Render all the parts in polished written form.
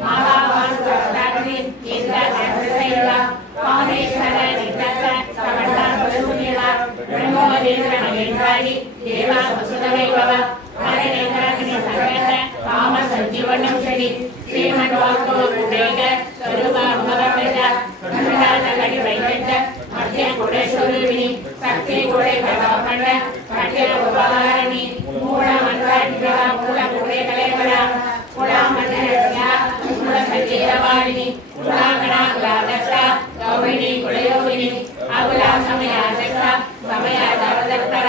नारायण दैव कामेश्वर नित्यत्र समर्था स्वरूपिणा ब्रह्मोदेन्द्र महेन्द्रादि देवा वसुधवैभव हरिनेन्द्राग्नि सर्वत्र काम संजीवनं शनि श्रीमन्वास्तो कुडेग स्वरूपा भवप्रज धनुरातगणि वैद्य मध्य कुडेश्वरूपिणि शक्ति कुडे भगवपण्ड कट्य उपहारिणि मूल मंत्राधिका मूल कुडे कलेवर मूल मंत्रज्ञा मूल संजीववारिणि मूलागणा कुलादक्ष गौरिणि कुलयोगिनि अकुला समयादक्ष समयादावदत्तर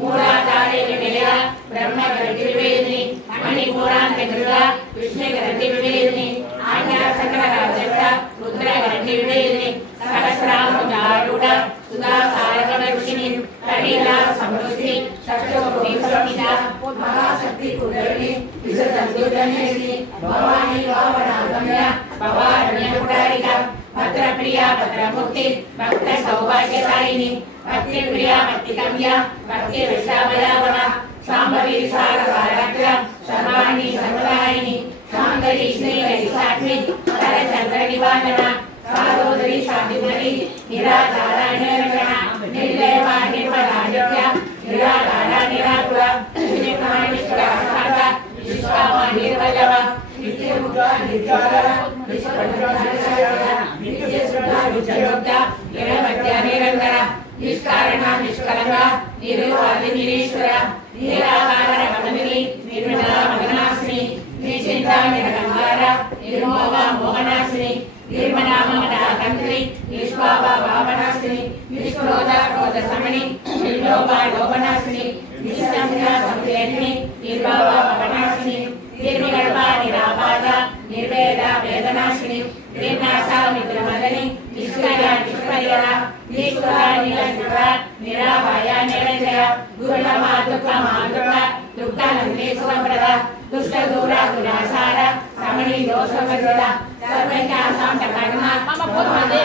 मूलाधारे निलय ब्रह्म ग्रंथिविवेदिनि मणिपूरांत गृह विष्णु ग्रंथिविवेदिनि आज्ञा सकल राजक्ष रुद्र ग्रंथिविवेदिनि सहस्रामुजारूढ सुधा सारगवर्षिणि कलीला समृद्धि षष्ठकोटि संहिता महाशक्ति कुंडलिनी विशदुर्जनेश्वरी भवानी वामनागम्य भवारण्यकुटारिका भद्रप्रिया भद्रमुक्ति भक्त सौभाग्यदायिनी भक्ति प्रिया भक्तिगम्या भक्ति विश्रामयावना शांभवी सारवारग्र सर्वाणि सर्वदायिनी शांकरी श्रीहरि सात्विक सरचंद्र निवारणा सारोदरी शांतिमती निराधारा निरंजना निर्लेवा निर्मला नित्या निराधारा निराकुला निष्कला शांता निष्कामा निर्वल्लभ नित्यमुक्ता निर्जरा नित्यशुद्धा नित्ययुक्ता निरवध्या निरंतरा निष्कारणा निष्कलंका निर्वादि निरीश्वर निराकार गमनिनी निर्मला मगनाशिनी निश्चिंता निरंकार निर्मोहा मोहनाशिनी निर्मला ममनाकंत्री निष्पापा भावनाशिनी निष्क्रोधा क्रोध समणी निर्लोभा लोभनाशिनी निष्संज्ञा संवेदिनी निर्भावा भवनाशिनी निर्विकल्पा निरापादा निर्वेदा वेदनाशिनी निर्नाशा मित्रमदनी निष्क्रिया निष्क्रिया निष्क्रिया निरंजया निराभया निरंजया दुर्लभा दुःखमा दुःखा दुःखानंदी सुखप्रदा दुष्ट दूरा गुणासार समणी दोषवर्जिता सर्वज्ञा शांतकर्मा मम बोधमदे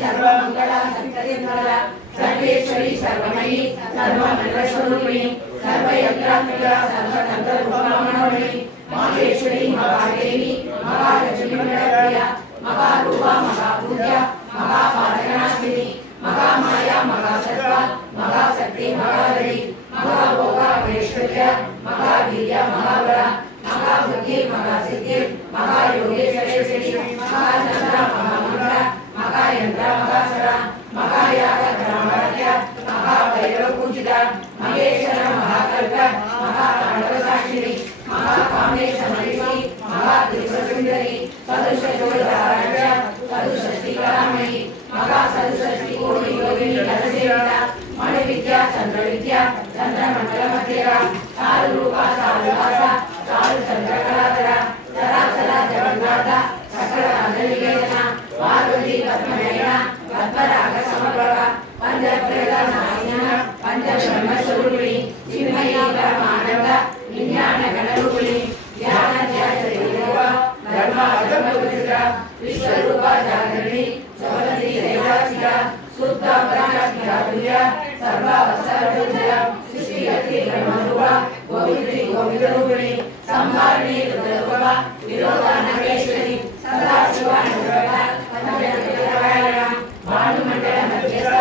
सर्वमंगला संकरिन्द्रा सर्वेश्वरी सर्वमयी सर्वमंगलस्वरूपिणी सर्वयज्ञात्मिका सर्वतंत्ररूपमनोरमी माहेश्वरी महादेवी महालक्ष्मी प्रिया महारूपा महापूज्या महापादनाशिनी महामाया महासत्ता महाशक्ति महादरी महाभोगा महेश्वर्या महावीर्य महाबला महाबुद्धि महासिद्धि महायोगेश्वरेश्वरी महाचंद्र महामंत्र महायंत्र महासरा महायाग ब्राह्मण्य महाभैरव पूजिता महेश्वर महाकल्प महातांडव साक्षिणी महाकामेश महिषी महात्रिपुरसुंदरी सदुषजोधाराज्य सदुषष्टिकलामयी महासदुषष्टि कोटि योगिनी जलसेविता मणिविद्या चंद्रविद्या चंद्रमंडलमध्यगा चारुरूपा चारुभासा चारुचंद्रकलाधरा चराचरा जगन्नाथ सकल अंजलिवेदना पार्वती पद्मनयना पद्मराग समप्रभा पंचप्रेरणायना पंचब्रह्मस्वरूपिणी चिन्मयी परमानंद विज्ञान गणरूपिणी ध्यान ध्यानदेवा धर्माधर्मविचित्रा विश्वरूपा जागरिणी सबलती देवाचिता शुद्ध प्राणस्मिता तुल्या सर्वावसरपूज्या सृष्टिगति ब्रह्मरूपा गोवित्री गोविंदरूपिणी संहारिणी रुद्ररूपा विरोधा नगेश्वरी सदाशिवा अनुग्रहा पंचजगत्प्रकारणा भानुमंडल मध्यस्थ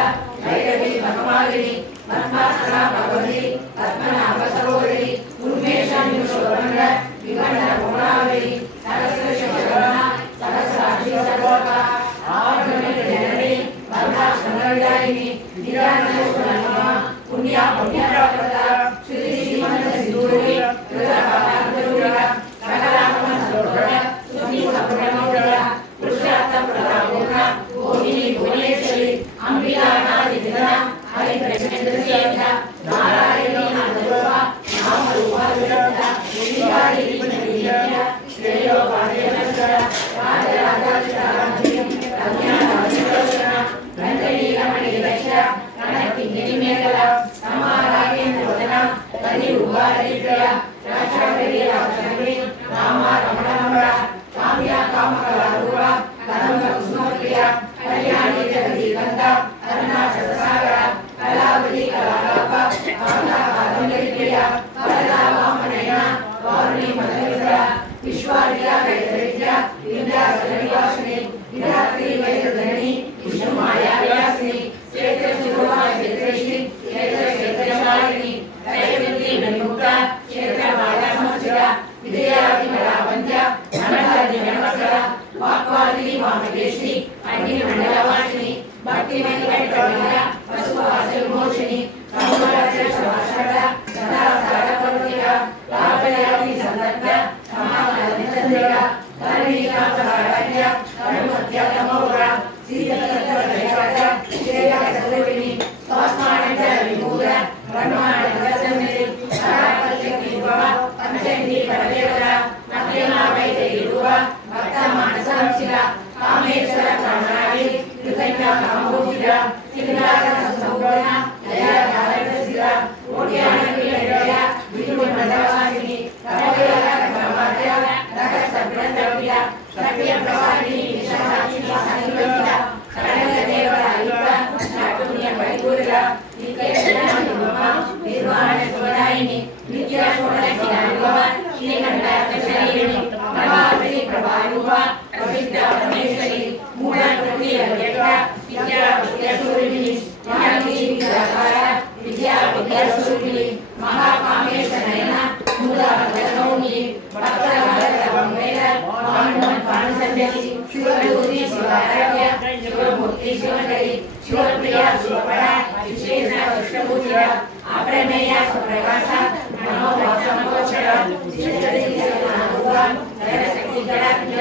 भैरवी भगवागिनी पद्मासना भगवती पद्मनाभ सरोवरी उन्मेषा निमिषोरंग विगंध गुणावली सरस्वती सहस्राक्षी सर्वका आगमनी जननी परमाशंकरदायिनी निरानंदस्वरूपा पुण्या पुण्यप्रदा श्री श्रीमंत सिद्धूरी कृतपादान्तरूपिका सकलागम सरोवर సత్యప్రవాహిని విశాలాక్షి సంయుక్త సరళ దేవరాయుక్త చాతుర్య పరిపూర్ణ నిత్య జ్ఞానమమ నిర్వాణ సోదాయిని నిత్య షోడశిరానుభవ శ్రీకంఠార్థ శరీరిణి ప్రభావతి ప్రభానుభవ ప్రసిద్ధ పరమేశ్వరి మూల ప్రతి అవ్యక్త విద్యా విద్యాస్వరూపిణి జ్ఞాని విద్యాకార విద్యా విద్యాస్వరూపిణి మహాకామేశ్వరైన మూల భద్రనౌమి భక్తల భద్రవం వేద మానవన్ పాణసంధ్యని శివరూపి శివారాధ్య శివమూర్తి శివహరి శివప్రియ శివపర విశేష విష్ణుభూషిత అప్రమేయ సుప్రకాశ మనోవాసమోక్షర శిష్యతి శివనానుభవ నరశక్తి గణాజ్ఞ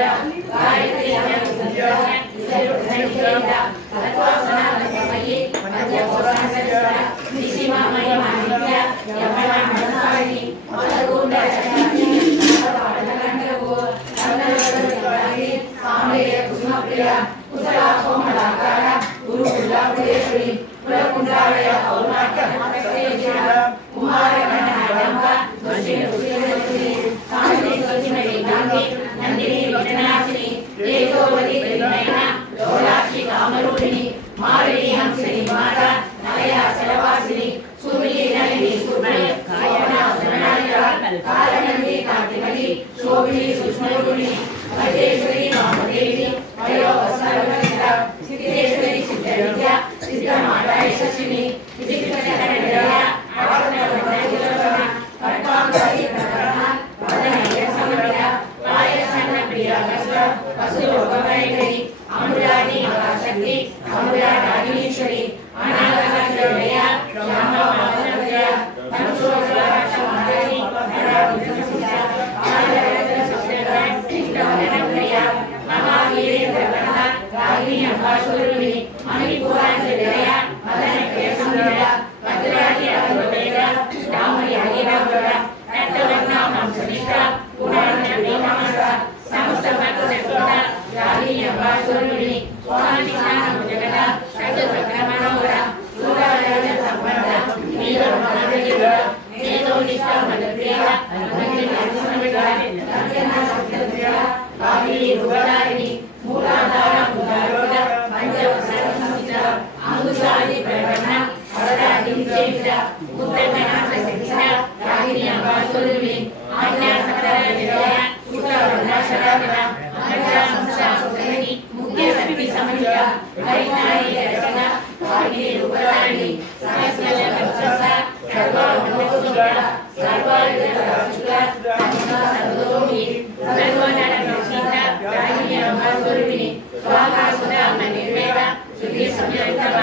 గాయత్రి అమృత విశేష తత్వాసన తత్వమయి పంచకోశాసన నిశిమమయి మానిత్య యమన మనసారిణి మదగుండ చక్రాన్ని పాఠకంఠవు కన్నడగణి సామేయ కుసుమప్రియ కుశల కోమలాకార గురుకులాపురేశ్వరి కులకుండాలయ పౌర్ణాట్య హస్తేజన కుమారగణనాడంబ దక్షిణ కుశలశ్రీ సాంతి స్వచ్ఛమయి గాంధి నందిని విఘ్నాశిని తేజోవతి త్రినయన లోలాక్షి కామరూపిణి మాలిని హంసిని మాత నలయ శలవాసిని సుమిలి నలిని సుబ్రయ కాయన శరణాయ కారణి కాంతిమతి శోభిని సుష్మరూపిణి మహేశ్వరి నామదేవి వయో సర్వసిద్ధ సిద్ధేశ్వరి సిద్ధ విద్య సిద్ధ మాతాయ శశిని విచిత్రకరణయ ఆవరణ వదన కర్తాంగరి ప్రకరణ వదనయ సమయ పాయసన్న ప్రియ కస్త వసులోకమైనది అమృతాది మహాశక్తి అమృతాదినీశ్వరి అనాగతయ శ్యామమాధవ్య ధనుషోజరాక్షమాధి ధరావిశిష్ట ఆలయరత్న సప్తగ సిద్ధవదనప్రియ మహావీరేంద్రగణ రాగిణి అంబాసురుని మణిపూరాంజలియ మదనప్రియ సంవిద భద్రాది అరువేద రామరి హరిరామర రక్తవర్ణ వంశనిష్ట పురాణ వీమమస సమస్త భక్త రాగిణి అంబాసురుని స్వామి జ్ఞానము జగత శతచక్ర మనోహర సూర్యాలయ సంబంధ నీల మనోహర వేదో నిష్ఠ మదప్రియ మందిర సంవిద రంజన సప్తప్రియ రాగిణి రూపధారిణి మూలాధార ఉదారోధ పంచవసర సంహిత అంగుశాది ప్రవణ వరదాది నిషేధ ఉత్తమన సశిక్ష రాగిణి అంబాసురుని ఆజ్ఞా సకల విజయ శుక్లవర్ణ శరావణ మహజా సంసాసుని ముఖ్య శక్తి సమన్విత హరినారి రచన రాగిణి రూపధారిణి సహస్రల వర్చస సర్వోన్నత సర్వాయుధ శుక్ల సర్వోమి సర్వనర ప్రసీత రాగిణి అంబాసురుని స్వాహాసుర నిర్వేద శుద్ధి సంయుక్తవ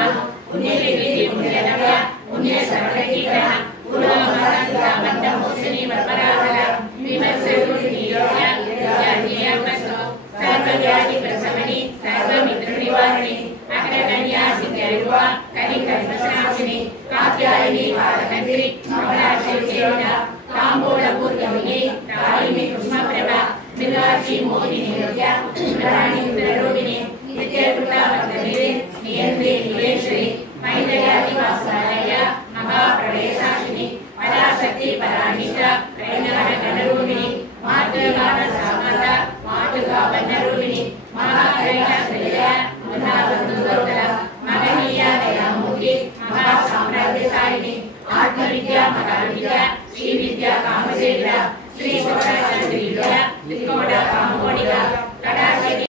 పుణ్యలిపి పుణ్యనవ్య పుణ్య సర్వకీగ్రహ పురోమహాంత మండ మోసిని వర్పరాధర విమర్శూరిని యోగ్య యోగ్యాన్యమస్తో సర్వవ్యాధి ప్రశమని సర్వమిత్ర నివారిణి అగ్రగణ్యా సిద్ధ్యర్వ కరికర్మశాసిని కాత్యాయని పాలకంత్రి కమలాశేవిత తాంబూలపూర్ణమిని తాయిమి కుష్మప్రభ మృగాక్షి మోహిని యోగ్య రాణి ఇంద్రరూపిణి నిత్యకృతావర్తనిధి నియంత్రి నివేశ్వరి మైత్రయాది వాసాలయ మహాప్రళయ